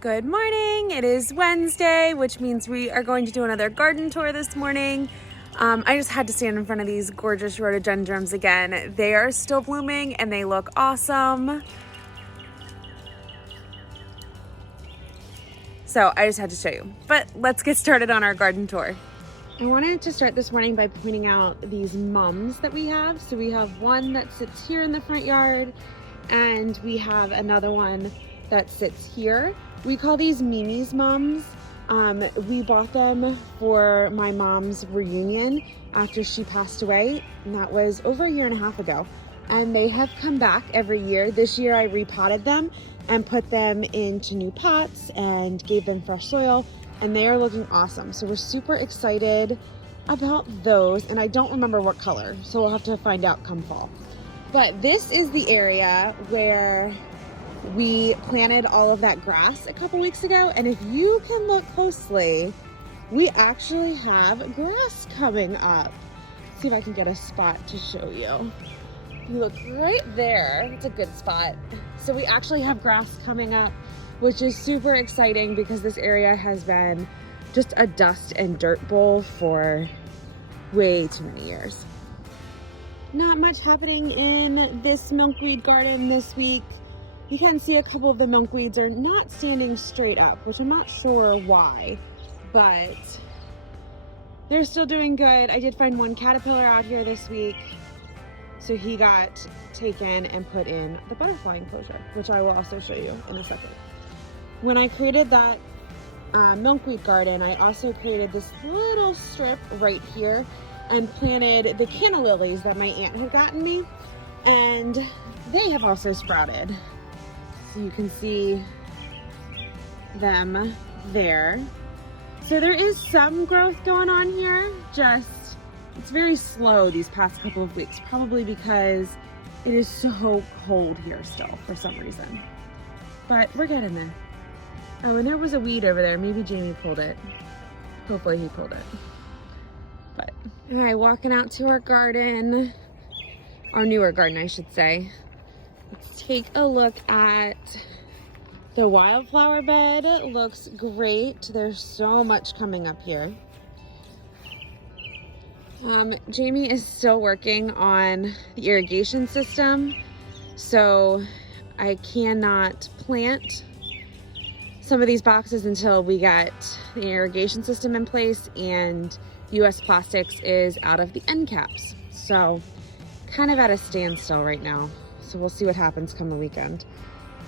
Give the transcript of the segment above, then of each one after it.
Good morning. It is Wednesday, which means we are going to do another garden tour this morning. I just had to stand in front of these gorgeous rhododendrons again. They are still blooming and they look awesome. So I just had to show you, but let's get started on our garden tour. I wanted to start this morning by pointing out these mums that we have. So we have one that sits here in the front yard and we have another one that sits here. We call these Mimi's mums. We bought them for my mom's reunion after she passed away, and that was over a year and a half ago. And they have come back every year. This year I repotted them and put them into new pots and gave them fresh soil, and they are looking awesome. So we're super excited about those, and I don't remember what color, so we'll have to find out come fall. But this is the area where we planted all of that grass a couple weeks ago, and if you can look closely, we actually have grass coming up. Let's see if I can get a spot to show you. You look right there, it's a good spot. So we actually have grass coming up, which is super exciting because this area has been just a dust and dirt bowl for way too many years. Not much happening in this milkweed garden this week. You can see a couple of the milkweeds are not standing straight up, which I'm not sure why, but they're still doing good. I did find one caterpillar out here this week, so he got taken and put in the butterfly enclosure, which I will also show you in a second. When I created that milkweed garden, I also created this little strip right here and planted the Canna Lilies that my aunt had gotten me, and they have also sprouted. So you can see them there. So there is some growth going on here, just it's very slow these past couple of weeks, probably because it is so cold here still for some reason. But we're getting there. Oh, and there was a weed over there. Maybe Jamie pulled it. Hopefully he pulled it. But, all right, walking out to our garden, our newer garden, I should say. Let's take a look at the wildflower bed. It looks great. There's so much coming up here. Jamie is still working on the irrigation system, so I cannot plant some of these boxes until we get the irrigation system in place and US Plastics is out of the end caps. So kind of at a standstill right now. So we'll see what happens come the weekend.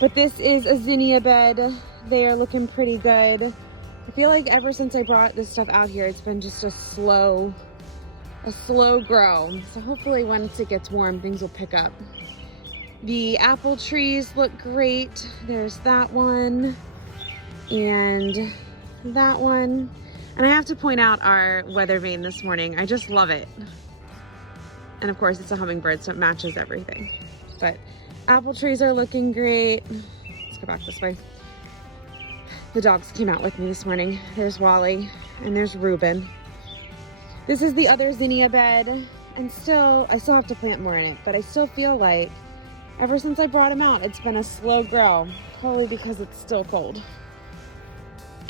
But this is a zinnia bed. They are looking pretty good. I feel like ever since I brought this stuff out here, it's been just a slow grow. So hopefully once it gets warm, things will pick up. The apple trees look great. There's that one and that one. And I have to point out our weather vane this morning. I just love it. And of course it's a hummingbird, so it matches everything. But apple trees are looking great. Let's go back this way. The dogs came out with me this morning. There's Wally and there's Reuben. This is the other zinnia bed, and I still have to plant more in it, but I still feel like ever since I brought him out, it's been a slow grow, probably because it's still cold.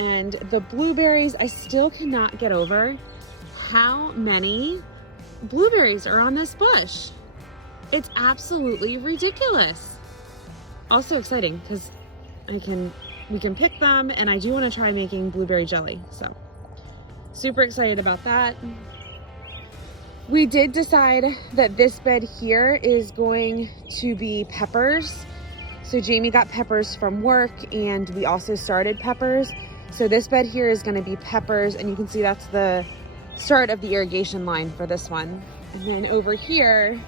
And the blueberries, I still cannot get over how many blueberries are on this bush. It's absolutely ridiculous. Also exciting because we can pick them, and I do want to try making blueberry jelly. So super excited about that. We did decide that this bed here is going to be peppers. So Jamie got peppers from work and we also started peppers. So this bed here is going to be peppers, and you can see that's the start of the irrigation line for this one. And then over here,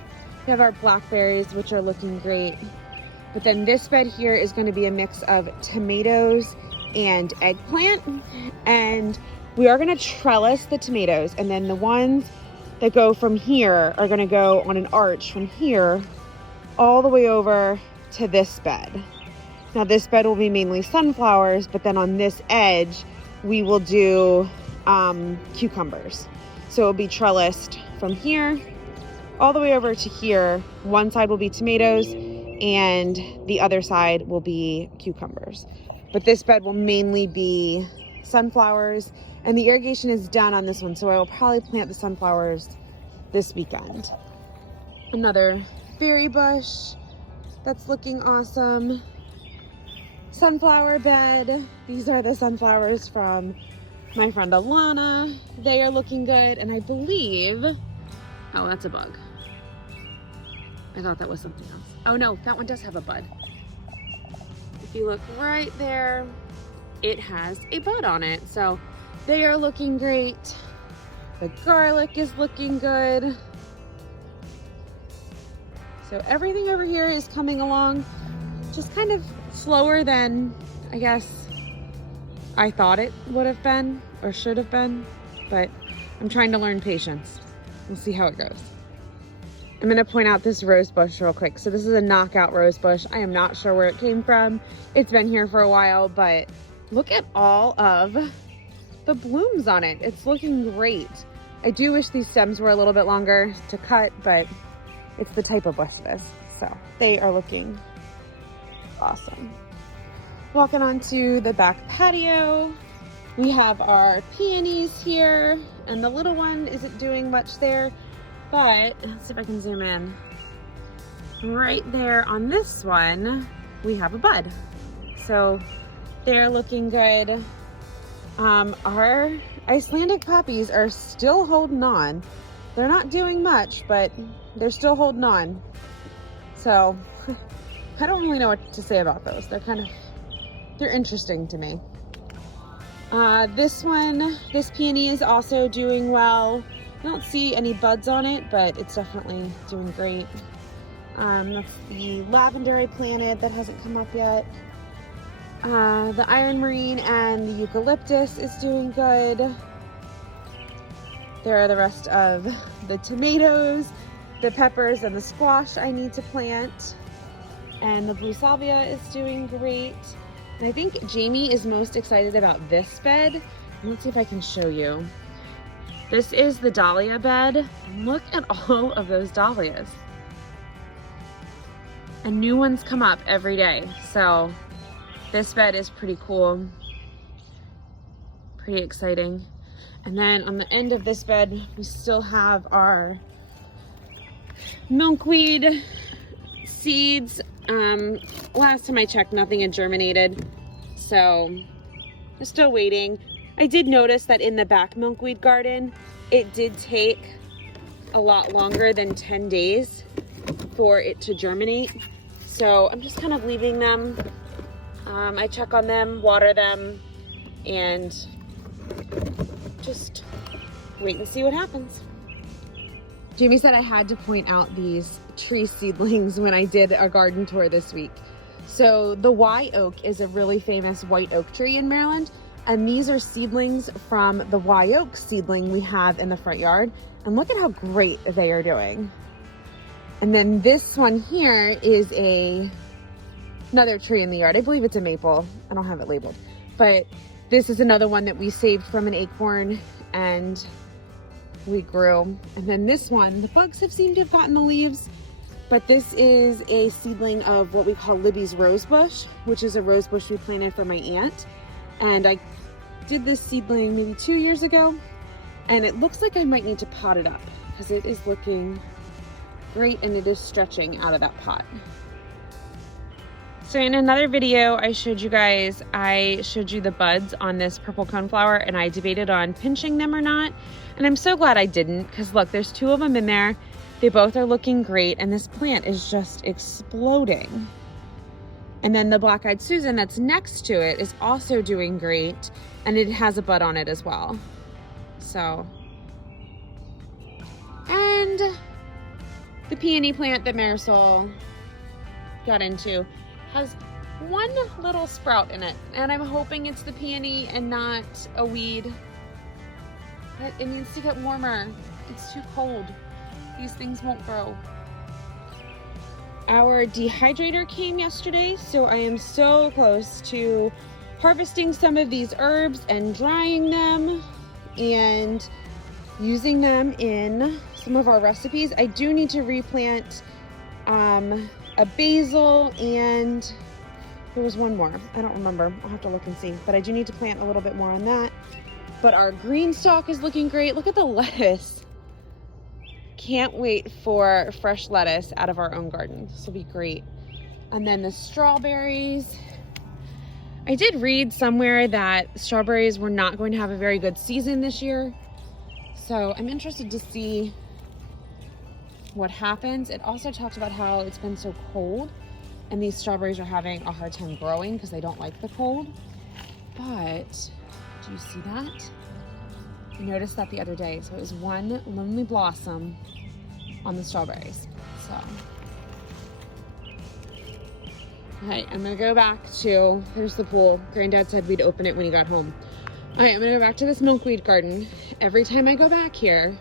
we have our blackberries, which are looking great. But then this bed here is going to be a mix of tomatoes and eggplant. And we are going to trellis the tomatoes. And then the ones that go from here are going to go on an arch from here all the way over to this bed. Now this bed will be mainly sunflowers, but then on this edge, we will do cucumbers. So it'll be trellised from here all the way over to here. One side will be tomatoes and the other side will be cucumbers. but this bed will mainly be sunflowers, and the irrigation is done on this one, so I will probably plant the sunflowers this weekend. Another berry bush that's looking awesome. Sunflower bed. These are the sunflowers from my friend Alana. They are looking good, and I believe, oh, that's a bug. I thought that was something else. Oh no, that one does have a bud. If you look right there, it has a bud on it. So they are looking great. The garlic is looking good. So everything over here is coming along just kind of slower than I guess I thought it would have been or should have been, but I'm trying to learn patience. We'll see how it goes. I'm gonna point out this rose bush real quick. So this is a knockout rose bush. I am not sure where it came from. It's been here for a while, but look at all of the blooms on it. It's looking great. I do wish these stems were a little bit longer to cut, but it's the type of bush it is. So they are looking awesome. Walking onto the back patio. We have our peonies here, and the little one isn't doing much there, but let's see if I can zoom in. Right there on this one, we have a bud. So they're looking good. Our Icelandic poppies are still holding on. They're not doing much, but they're still holding on. So I don't really know what to say about those. They're interesting to me. This peony is also doing well. I don't see any buds on it, but it's definitely doing great. That's the lavender I planted that hasn't come up yet. The iron marine and the eucalyptus is doing good. There are the rest of the tomatoes, the peppers, and the squash I need to plant. And the blue salvia is doing great. And I think Jamie is most excited about this bed. Let's see if I can show you. This is the Dahlia bed. Look at all of those dahlias. And new ones come up every day. So this bed is pretty cool. Pretty exciting. And then on the end of this bed, we still have our milkweed seeds. Last time I checked, nothing had germinated. So we're still waiting. I did notice that in the back milkweed garden, it did take a lot longer than 10 days for it to germinate. So I'm just kind of leaving them. I check on them, water them, and just wait and see what happens. Jamie said I had to point out these tree seedlings when I did a garden tour this week. So the Y oak is a really famous white oak tree in Maryland. And these are seedlings from the Y oak seedling we have in the front yard. And look at how great they are doing. And then this one here is another tree in the yard. I believe it's a maple. I don't have it labeled. But this is another one that we saved from an acorn and we grew. And then this one, the bugs have seemed to have gotten the leaves. But this is a seedling of what we call Libby's rose bush, which is a rose bush we planted for my aunt. And I did this seedling maybe 2 years ago, and it looks like I might need to pot it up because it is looking great and it is stretching out of that pot. So in another video I showed you the buds on this purple coneflower, and I debated on pinching them or not. And I'm so glad I didn't, because look, there's 2 of them in there. They both are looking great, and this plant is just exploding. And then the black-eyed Susan that's next to it is also doing great, and it has a bud on it as well. So, and the peony plant that Marisol got into has one little sprout in it, and I'm hoping it's the peony and not a weed. But it needs to get warmer. It's too cold. These things won't grow. Our dehydrator came yesterday, so I am so close to harvesting some of these herbs and drying them and using them in some of our recipes. I do need to replant a basil and There was one more. I don't remember. I'll have to look and see. But I do need to plant a little bit more on that. But our green stalk is looking great. Look at the lettuce. Can't wait for fresh lettuce out of our own garden. This will be great. And then the strawberries. I did read somewhere that strawberries were not going to have a very good season this year. So I'm interested to see what happens. It also talked about how it's been so cold and these strawberries are having a hard time growing because they don't like the cold. But do you see that? I noticed that the other day. So it was one lonely blossom on the strawberries. So, all right, I'm gonna go back to, there's the pool. Granddad said we'd open it when he got home. All right, I'm gonna go back to this milkweed garden. Every time I go back here,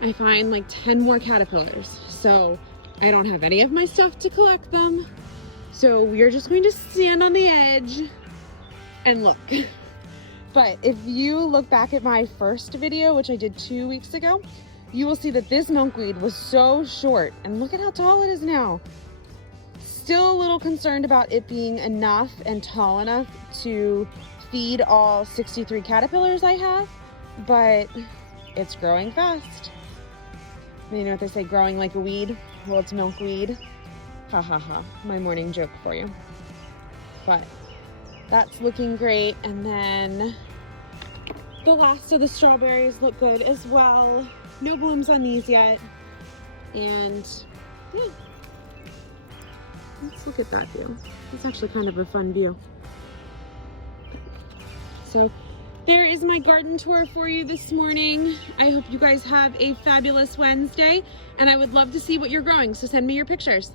I find like 10 more caterpillars. So I don't have any of my stuff to collect them. So we are just going to stand on the edge and look. But if you look back at my first video, which I did 2 weeks ago, you will see that this milkweed was so short. And look at how tall it is now. Still a little concerned about it being enough and tall enough to feed all 63 caterpillars I have, but it's growing fast. You know what they say, growing like a weed? Well, it's milkweed. Ha ha ha, my morning joke for you. But that's looking great. And then the last of the strawberries look good as well. No blooms on these yet. And yeah, let's look at that view. It's actually kind of a fun view. So there is my garden tour for you this morning. I hope you guys have a fabulous Wednesday, and I would love to see what you're growing, so send me your pictures.